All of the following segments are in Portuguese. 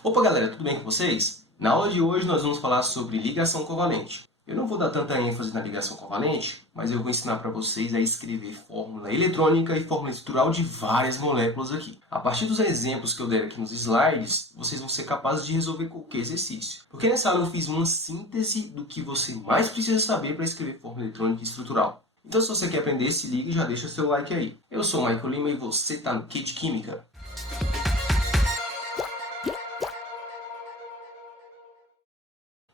Opa galera, tudo bem com vocês? Na aula de hoje nós vamos falar sobre ligação covalente. Eu não vou dar tanta ênfase na ligação covalente, mas eu vou ensinar para vocês a escrever fórmula eletrônica e fórmula estrutural de várias moléculas aqui. A partir dos exemplos que eu der aqui nos slides, vocês vão ser capazes de resolver qualquer exercício. Porque nessa aula eu fiz uma síntese do que você mais precisa saber para escrever fórmula eletrônica e estrutural. Então se você quer aprender, se liga e já deixa seu like aí. Eu sou o Michael Lima e você está no Kit Química.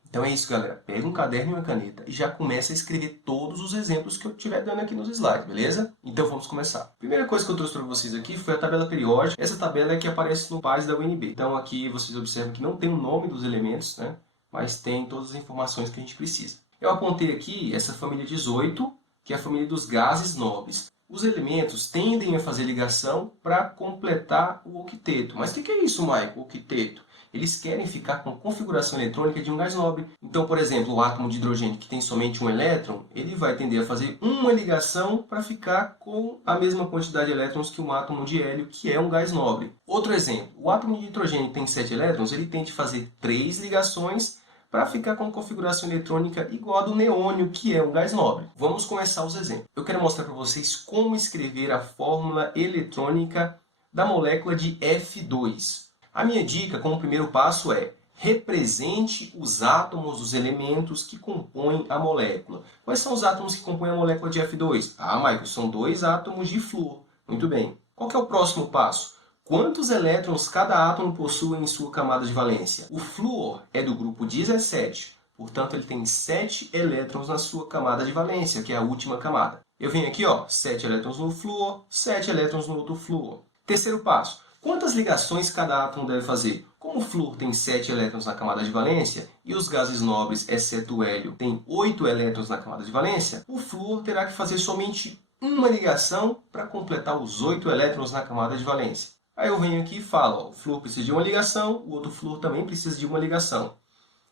Então é isso, galera. Pega um caderno e uma caneta e já começa a escrever todos os exemplos que eu estiver dando aqui nos slides, beleza? Então vamos começar. A primeira coisa que eu trouxe para vocês aqui foi a tabela periódica. Essa tabela é que aparece no PAS da UNB. Então aqui vocês observam que não tem o nome dos elementos, né? Mas tem todas as informações que a gente precisa. Eu apontei aqui essa família 18, que é a família dos gases nobres. Os elementos tendem a fazer ligação para completar o octeto. Mas o que é isso, Michael, octeto? Eles querem ficar com a configuração eletrônica de um gás nobre. Então, por exemplo, o átomo de hidrogênio que tem somente um elétron, ele vai tender a fazer uma ligação para ficar com a mesma quantidade de elétrons que um átomo de hélio, que é um gás nobre. Outro exemplo, o átomo de nitrogênio que tem 7 elétrons, ele tende a fazer 3 ligações para ficar com configuração eletrônica igual a do neônio, que é um gás nobre. Vamos começar os exemplos. Eu quero mostrar para vocês como escrever a fórmula eletrônica da molécula de F2. A minha dica, como primeiro passo, é represente os átomos dos elementos que compõem a molécula. Quais são os átomos que compõem a molécula de F2? Ah, Michael, são 2 átomos de flúor. Muito bem. Qual que é o próximo passo? Quantos elétrons cada átomo possui em sua camada de valência? O flúor é do grupo 17, portanto, ele tem 7 elétrons na sua camada de valência, que é a última camada. Eu venho aqui, 7 elétrons no flúor, 7 elétrons no outro flúor. Terceiro passo. Quantas ligações cada átomo deve fazer? Como o flúor tem 7 elétrons na camada de valência e os gases nobres, exceto o hélio, tem 8 elétrons na camada de valência, o flúor terá que fazer somente uma ligação para completar os 8 elétrons na camada de valência. Aí eu venho aqui e falo, o flúor precisa de uma ligação, o outro flúor também precisa de uma ligação.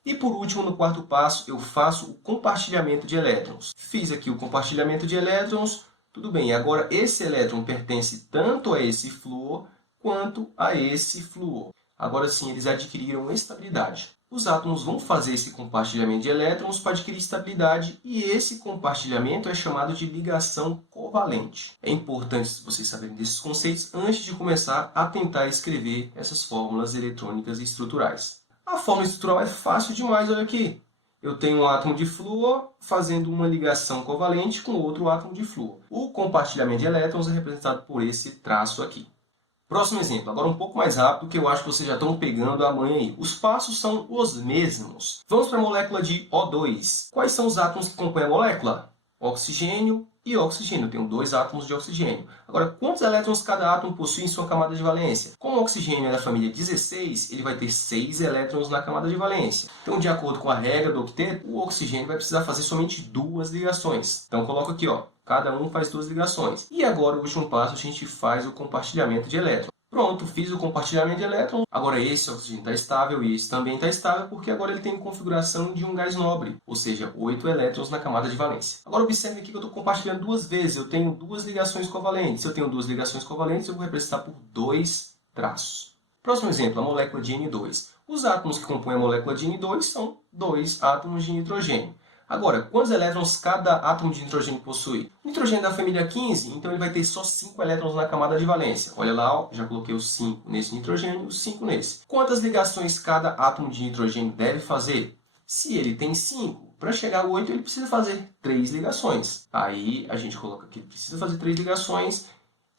E por último, no quarto passo, eu faço o compartilhamento de elétrons. Fiz aqui o compartilhamento de elétrons, tudo bem, agora esse elétron pertence tanto a esse flúor quanto a esse flúor. Agora sim, eles adquiriram estabilidade. Os átomos vão fazer esse compartilhamento de elétrons para adquirir estabilidade e esse compartilhamento é chamado de ligação covalente. É importante vocês saberem desses conceitos antes de começar a tentar escrever essas fórmulas eletrônicas e estruturais. A fórmula estrutural é fácil demais, olha aqui. Eu tenho um átomo de flúor fazendo uma ligação covalente com outro átomo de flúor. O compartilhamento de elétrons é representado por esse traço aqui. Próximo exemplo, agora um pouco mais rápido, que eu acho que vocês já estão pegando a manha aí. Os passos são os mesmos. Vamos para a molécula de O2. Quais são os átomos que compõem a molécula? Oxigênio e oxigênio. Eu tenho 2 átomos de oxigênio. Agora, quantos elétrons cada átomo possui em sua camada de valência? Como o oxigênio é da família 16, ele vai ter 6 elétrons na camada de valência. Então, de acordo com a regra do octeto, o oxigênio vai precisar fazer somente 2 ligações. Então, coloco aqui, cada um faz 2 ligações. E agora, o último passo, a gente faz o compartilhamento de elétrons. Pronto, fiz o compartilhamento de elétrons. Agora esse oxigênio está estável e esse também está estável porque agora ele tem configuração de um gás nobre, ou seja, 8 elétrons na camada de valência. Agora observe aqui que eu estou compartilhando 2 vezes. Eu tenho 2 ligações covalentes. Se eu tenho 2 ligações covalentes, eu vou representar por 2 traços. Próximo exemplo, a molécula de N2. Os átomos que compõem a molécula de N2 são 2 átomos de nitrogênio. Agora, quantos elétrons cada átomo de nitrogênio possui? O nitrogênio é da família 15, então ele vai ter só 5 elétrons na camada de valência. Olha lá, já coloquei os 5 nesse nitrogênio, os 5 nesse. Quantas ligações cada átomo de nitrogênio deve fazer? Se ele tem 5, para chegar a 8 ele precisa fazer 3 ligações. Aí a gente coloca que ele precisa fazer 3 ligações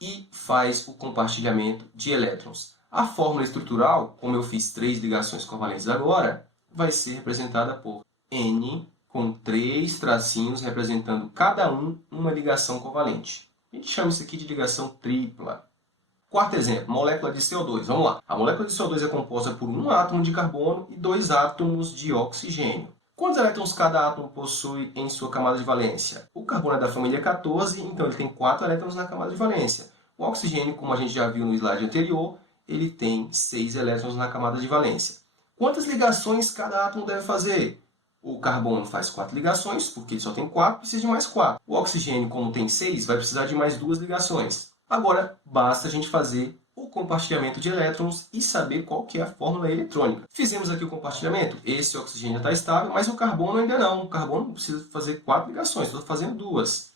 e faz o compartilhamento de elétrons. A fórmula estrutural, como eu fiz 3 ligações covalentes agora, vai ser representada por N com 3 tracinhos representando cada um uma ligação covalente. A gente chama isso aqui de ligação tripla. Quarto exemplo, molécula de CO2. Vamos lá. A molécula de CO2 é composta por um átomo de carbono e 2 átomos de oxigênio. Quantos elétrons cada átomo possui em sua camada de valência? O carbono é da família 14, então ele tem 4 elétrons na camada de valência. O oxigênio, como a gente já viu no slide anterior, ele tem 6 elétrons na camada de valência. Quantas ligações cada átomo deve fazer? O carbono faz 4 ligações, porque ele só tem 4, precisa de mais 4. O oxigênio, como tem 6, vai precisar de mais 2 ligações. Agora, basta a gente fazer o o compartilhamento de elétrons e saber qual que é a fórmula eletrônica. Fizemos aqui o compartilhamento, esse oxigênio está estável, mas o carbono ainda não. O carbono precisa fazer 4 ligações, estou fazendo 2.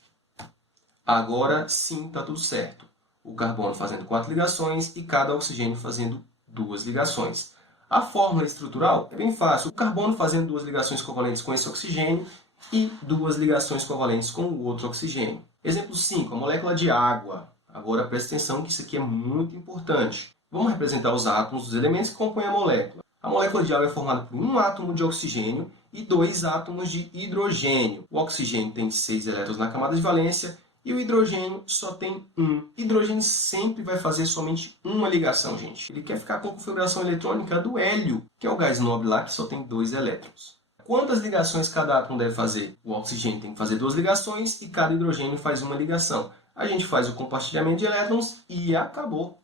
Agora sim está tudo certo. O carbono fazendo 4 ligações e cada oxigênio fazendo 2 ligações. A fórmula estrutural é bem fácil. O carbono fazendo 2 ligações covalentes com esse oxigênio e 2 ligações covalentes com o outro oxigênio. Exemplo 5, a molécula de água. Agora preste atenção que isso aqui é muito importante. Vamos representar os átomos dos elementos que compõem a molécula. A molécula de água é formada por um átomo de oxigênio e 2 átomos de hidrogênio. O oxigênio tem 6 elétrons na camada de valência e o hidrogênio só tem 1. Hidrogênio sempre vai fazer somente uma ligação, gente. Ele quer ficar com a configuração eletrônica do hélio, que é o gás nobre lá, que só tem 2 elétrons. Quantas ligações cada átomo deve fazer? O oxigênio tem que fazer 2 ligações e cada hidrogênio faz uma ligação. A gente faz o compartilhamento de elétrons e acabou.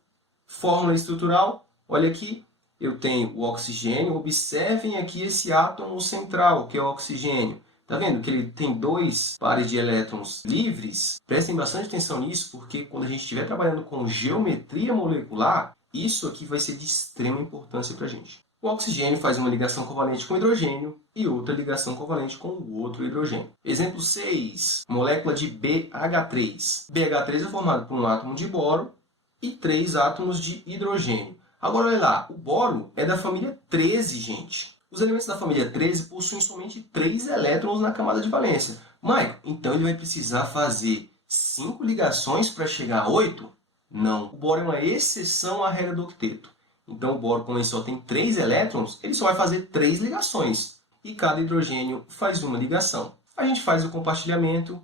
Fórmula estrutural, olha aqui, eu tenho o oxigênio. Observem aqui esse átomo central, que é o oxigênio. Está vendo que ele tem 2 pares de elétrons livres? Prestem bastante atenção nisso, porque quando a gente estiver trabalhando com geometria molecular, isso aqui vai ser de extrema importância para a gente. O oxigênio faz uma ligação covalente com o hidrogênio e outra ligação covalente com o outro hidrogênio. Exemplo 6, molécula de BH3. BH3 é formado por um átomo de boro e 3 átomos de hidrogênio. Agora, olha lá, o boro é da família 13, gente. Os elementos da família 13 possuem somente 3 elétrons na camada de valência. Michael, então ele vai precisar fazer 5 ligações para chegar a 8? Não. O boro é uma exceção à regra do octeto. Então, o boro, como ele só tem 3 elétrons, ele só vai fazer 3 ligações. E cada hidrogênio faz uma ligação. A gente faz o compartilhamento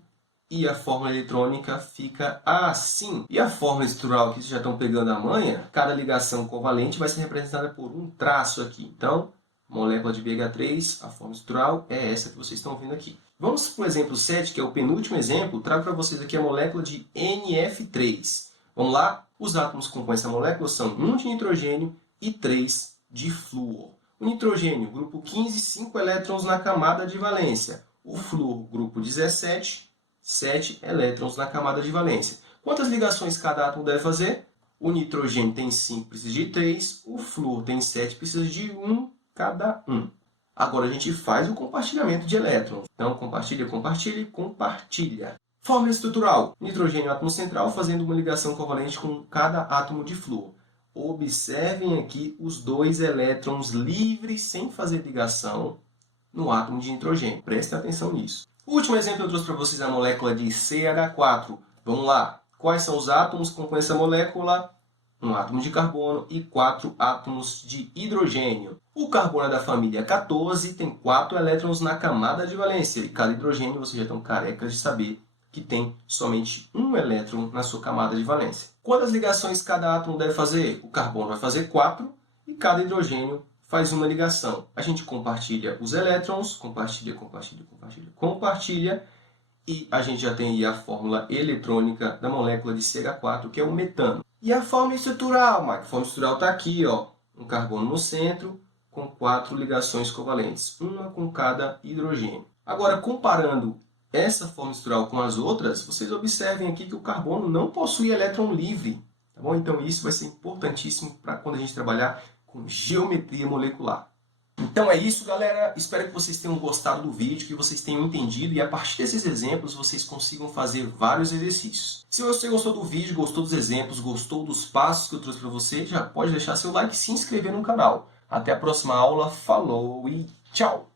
e a fórmula eletrônica fica assim. E a fórmula estrutural, que vocês já estão pegando a manha, cada ligação covalente vai ser representada por um traço aqui. Então, molécula de BH3, a fórmula estrutural é essa que vocês estão vendo aqui. Vamos para o exemplo 7, que é o penúltimo exemplo. Trago para vocês aqui a molécula de NF3. Vamos lá? Os átomos que compõem essa molécula são 1 de nitrogênio e 3 de flúor. O nitrogênio, grupo 15, 5 elétrons na camada de valência. O flúor, grupo 17, 7 elétrons na camada de valência. Quantas ligações cada átomo deve fazer? O nitrogênio tem 5, precisa de 3. O flúor tem 7, precisa de 1 cada um. Agora a gente faz o compartilhamento de elétrons. Então, compartilha, compartilha, compartilha. Fórmula estrutural. Nitrogênio, átomo central, fazendo uma ligação covalente com cada átomo de flúor. Observem aqui os 2 elétrons livres, sem fazer ligação, no átomo de nitrogênio. Prestem atenção nisso. O último exemplo que eu trouxe para vocês é a molécula de CH4. Vamos lá. Quais são os átomos que compõem essa molécula? Um átomo de carbono e 4 átomos de hidrogênio. O carbono é da família 14, tem 4 elétrons na camada de valência. E cada hidrogênio, vocês já estão carecas de saber que tem somente um elétron na sua camada de valência. Quantas ligações cada átomo deve fazer? O carbono vai fazer 4 e cada hidrogênio faz uma ligação. A gente compartilha os elétrons, compartilha, compartilha, compartilha, compartilha, e a gente já tem aí a fórmula eletrônica da molécula de CH4, que é o metano. E a fórmula estrutural, Mike? A fórmula estrutural está aqui, ó, um carbono no centro com 4 ligações covalentes, uma com cada hidrogênio. Agora, comparando essa fórmula estrutural com as outras, vocês observem aqui que o carbono não possui elétron livre. Tá bom? Então, isso vai ser importantíssimo para quando a gente trabalhar com geometria molecular. Então é isso, galera. Espero que vocês tenham gostado do vídeo, que vocês tenham entendido e a partir desses exemplos vocês consigam fazer vários exercícios. Se você gostou do vídeo, gostou dos exemplos, gostou dos passos que eu trouxe para você, já pode deixar seu like e se inscrever no canal. Até a próxima aula. Falou e tchau!